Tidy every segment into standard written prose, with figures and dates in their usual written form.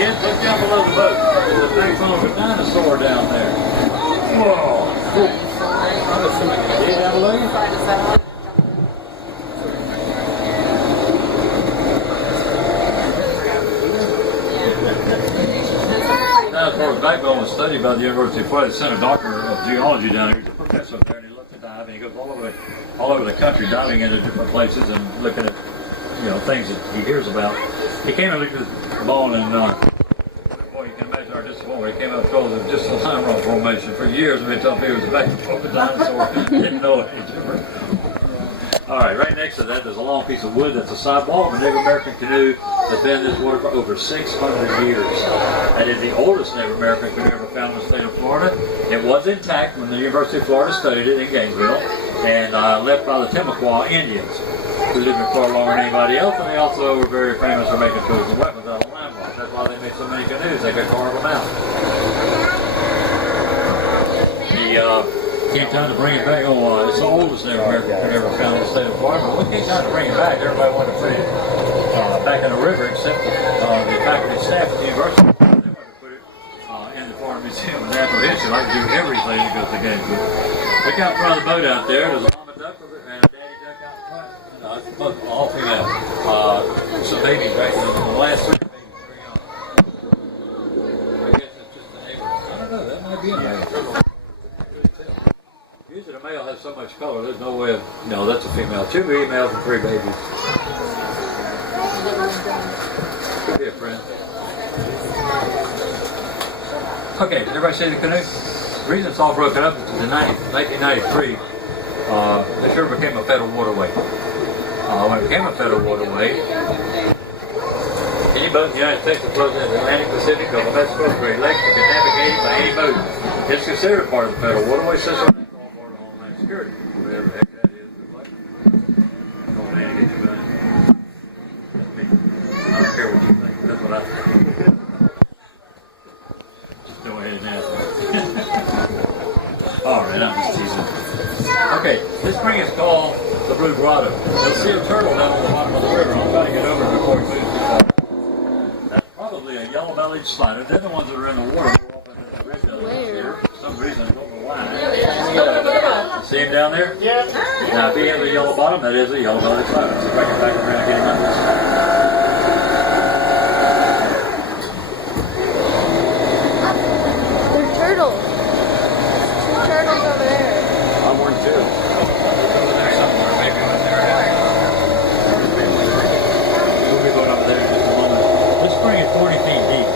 kids, look down below the boat. There's a big one of a dinosaur down there. Whoa. I'm assuming it's dead down below you. Now, as far as backbone was studied by the University of Florida, they sent a doctor of geology down here. He's a professor up there, and he looked at diving. He goes all over the country, diving into different places and looking at, things that he hears about. He came and looked at the bone, and boy, you can imagine our disappointment. He came up and told us it was just a lime rock formation. For years, we told him he was a backbone of a dinosaur. Didn't know any different. All right, right next to that, there's a long piece of wood that's a sidewall of a Native American canoe that's been in this water for over 600 years. That is the oldest Native American canoe ever found in the state of Florida. It was intact when the University of Florida studied it in Gainesville, and left by the Timucua Indians, who lived in Florida longer than anybody else, and they also were very famous for making tools and weapons out of lime rock. That's why they made so many canoes, they could carve them out. Came time to bring it back. It's the oldest Native American canoe ever found in the state of Florida. But when it came time to bring it back, everybody wanted to put it back in the river, except the faculty and staff at the university. They wanted to put it in the Florida Museum of Natural History. Like to do everything that goes to Gainesville. Look out in front of the boat out there. There's a mama duck and a daddy duck out in front. No, it's both all female. Some babies right there. The last three babies bring out. I guess it's just the neighbor. I don't know. That might be a neighbor. Usually the male has so much color, there's no way of, no, that's a female. 2 females and 3 babies. Could be a friend. Okay, everybody see the canoe? The reason it's all broken up is in 1993, this river became a federal waterway. When it became a federal waterway, any boat in the United States that flows in the Atlantic, Pacific, Gulf of Mexico, Great Lakes, can navigate it by any boat. It's considered part of the federal waterway system. Security, whatever the heck that is. Like, don't man get you done. That's me. I don't care what you think. That's what I think. Just go ahead and ask me. Alright, I'm just teasing. Okay, this spring is called the Blue Grotto. You'll see a turtle down on the bottom of the river. I'm trying to get over it before it moves too far. That's probably a yellow-bellied slider. They're the ones that are in the water. For some reason, I don't know why. See him down there? Yeah. Now, if he has a yellow bottom, that is a yellow-bellied slider. See if I can back around and get him on this side. They're turtles. 2 turtles over there. I'm one too. Over there somewhere, maybe over there. We'll be going over there in just a moment. This spring is 40 feet deep.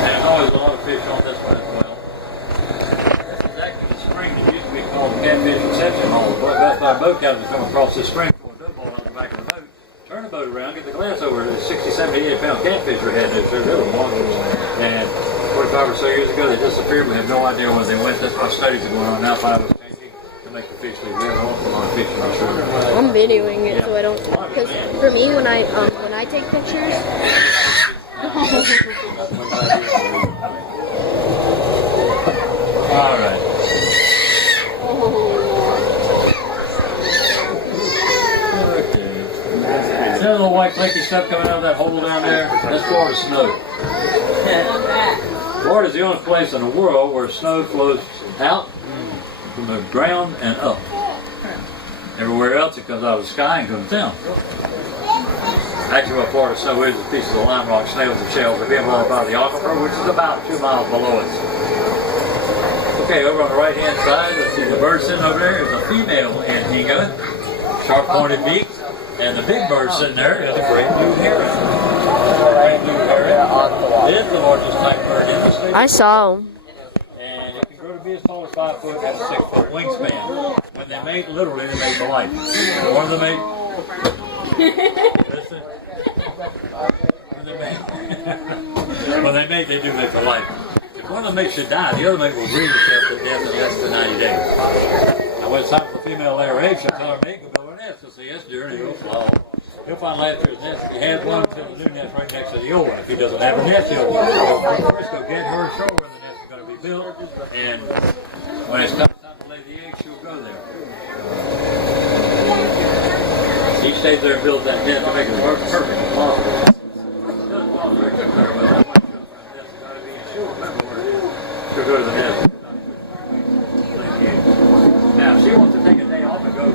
And there's always a lot of fish on this one as well. This is actually the spring that used to be called the Catfish Reception Hall. That's why boat captains come across this spring, pull a dough ball out the back of the boat, turn the boat around, get the glass over it. 60, 70, 80 pound catfish are heading. They're little monsters. And 45 or so years ago, they disappeared. We have no idea where they went. That's why studies are going on now. Five was changing to make the fish leave. We have an awful lot of fish in our show. I'm videoing it so I don't. Because for me, when I take pictures. All right. Okay. See that little white flaky stuff coming out of that hole down there? That's Florida snow. Florida is the only place in the world where snow flows out from the ground and up. Everywhere else it comes out of the sky and comes down. Actually, what Florida snow is pieces of lime rock, snails, and shells that are being blown up out of the aquifer, which is about 2 miles below us. Okay, over on the right-hand side, let's see the bird sitting over there is a female anhinga, sharp-pointed beak, and the big bird sitting there is a great blue heron. The great blue heron is the largest type bird in the state. I saw him. And it can grow to be as tall as 5 foot and have a 6-foot wingspan. When they mate, literally, they mate for life. So one of them mate. Listen. When they mate, they do mate for life. If one of them mates should die, the other mate will breed itself to death in less than 90 days. Now, when it's time for the female to lay her eggs, she'll tell her mate to go to her nest. She'll say, yes, dear, and he'll swallow. He'll find land through his nest. If he has one, he'll send a new nest right next to the old one. If he doesn't have a nest, he'll first go get her, show her where the nest is going to be built, and when it's time to lay the eggs, she'll go there. He stays there and builds that nest to make it as perfect as possible. she wants to take a day off and go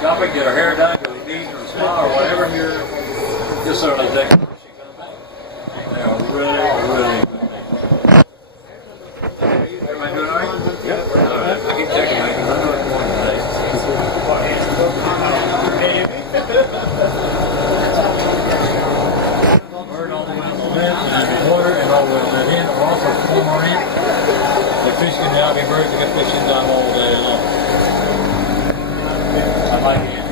shopping, get her hair done, go to the beach or the spa or whatever, just certainly take her when she comes back. They are really, really good things. Everybody doing all right? Yep. All right. I keep checking that because I know it's morning today. Burn all the way on the left and the water and all the way on that end. Or also cormorant. The fish can now be birds that get fishing down all day long. I like it.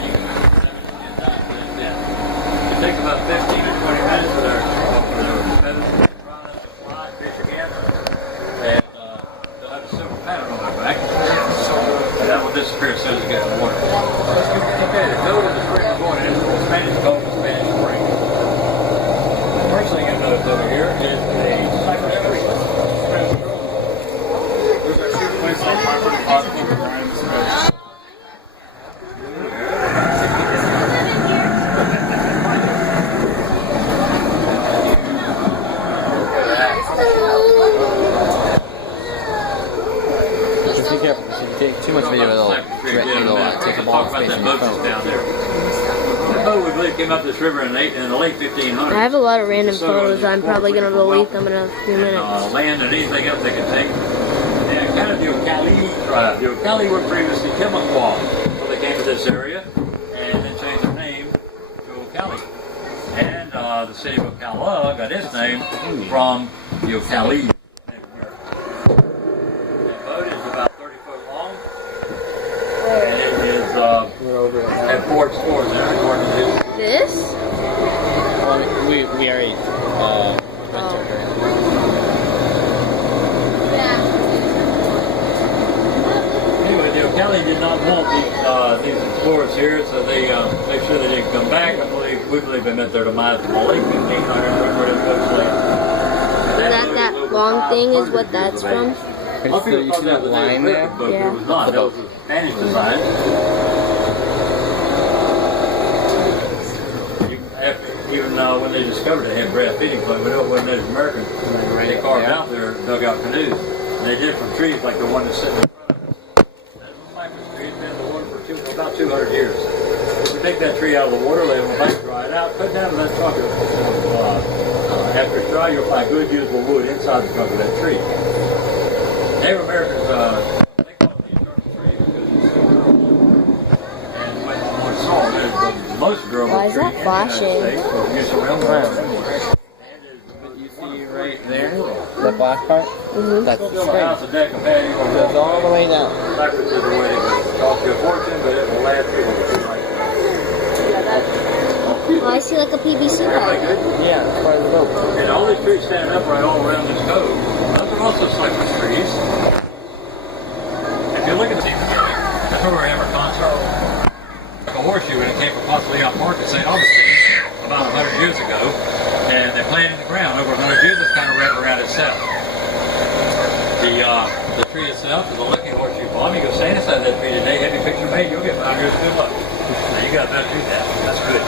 It takes about 15 or 20 minutes for their feathers to dry up to fly and fish again. And they'll have a silver pattern on their back. And that will disappear as soon as it gets in the water. Okay, the code in the spring is going in. The Spanish code is Spanish spring. The first thing I noticed over here is a cypress tree. Just be careful because if you take too much video, it'll take up all the space in your phone. Down there. The boat, we believe, came up this river in the late 1500s. I have a lot of random photos. I'm probably gonna delete them in a few minutes. Land and anything else they can take. And kind of the Ocali tribe. The Ocali were previously Timucua, so they came to this area and then changed their name to Ocali. And the city of Ocala got its name from the Ocali. And it is at Fort Stores there. This? Well, we already went to her. Anyway, the Ocali did not want these explorers here, so they made sure they didn't come back. We believe they met their demise in the late 1500s where this folks landed. That long thing is what that's from? You see that line there? But Yeah. it was not. That was a Spanish design. Even when they discovered it, they had brass feeding plate. We know it wasn't Native Americans. They carved out their dugout canoes. And they did it from trees like the one that's sitting in front of us. That's a cypress tree. It's been in the water for about 200 years. If we take that tree out of the water, let it dry it out, cut down to that trunk of after it's dry, you'll find good usable wood inside the trunk of that tree. Native Americans, they call it the eternal tree because it's so durable and much salt. Most durable Why is that flashing? But you see right there, the black part? Mm-hmm. That's the Build a spring. house, a deck, a patio, It goes all the way down. cypress is the way it goes. It costs you a fortune, but it will last people to like. Well, I see like a PVC Everybody pipe. good? Yeah, that's part of the boat. And all these trees standing upright all around this cove, those are also cypress trees. If you look at the that's where Hammer concert. A horseshoe when it came from Ponce Leon Park in St. Augustine about 100 years ago, and they planted in the ground. Over 100 years, it's kind of wrapped around itself. The tree itself is a lucky horseshoe palm. You go stand inside that tree today, have your picture made, you'll get 5 years of good luck. Now you got better do that. That's good.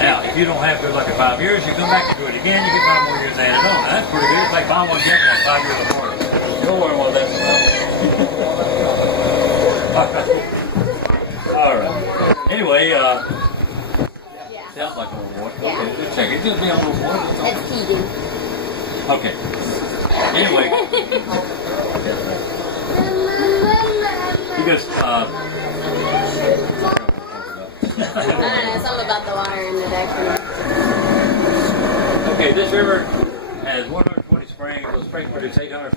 Now, if you don't have good luck in 5 years, you come back and do it again, you get 5 more years added on. That's pretty good. It's like buy one, get one, 5 years apart. You'll learn what that's about. All right. Anyway, sounds like a little water. Okay, just check it. Just be a little water. That's heating. Okay. Anyway. You just, I don't know, something about the water in the deck. okay, this river has 120 springs. Those springs produce 850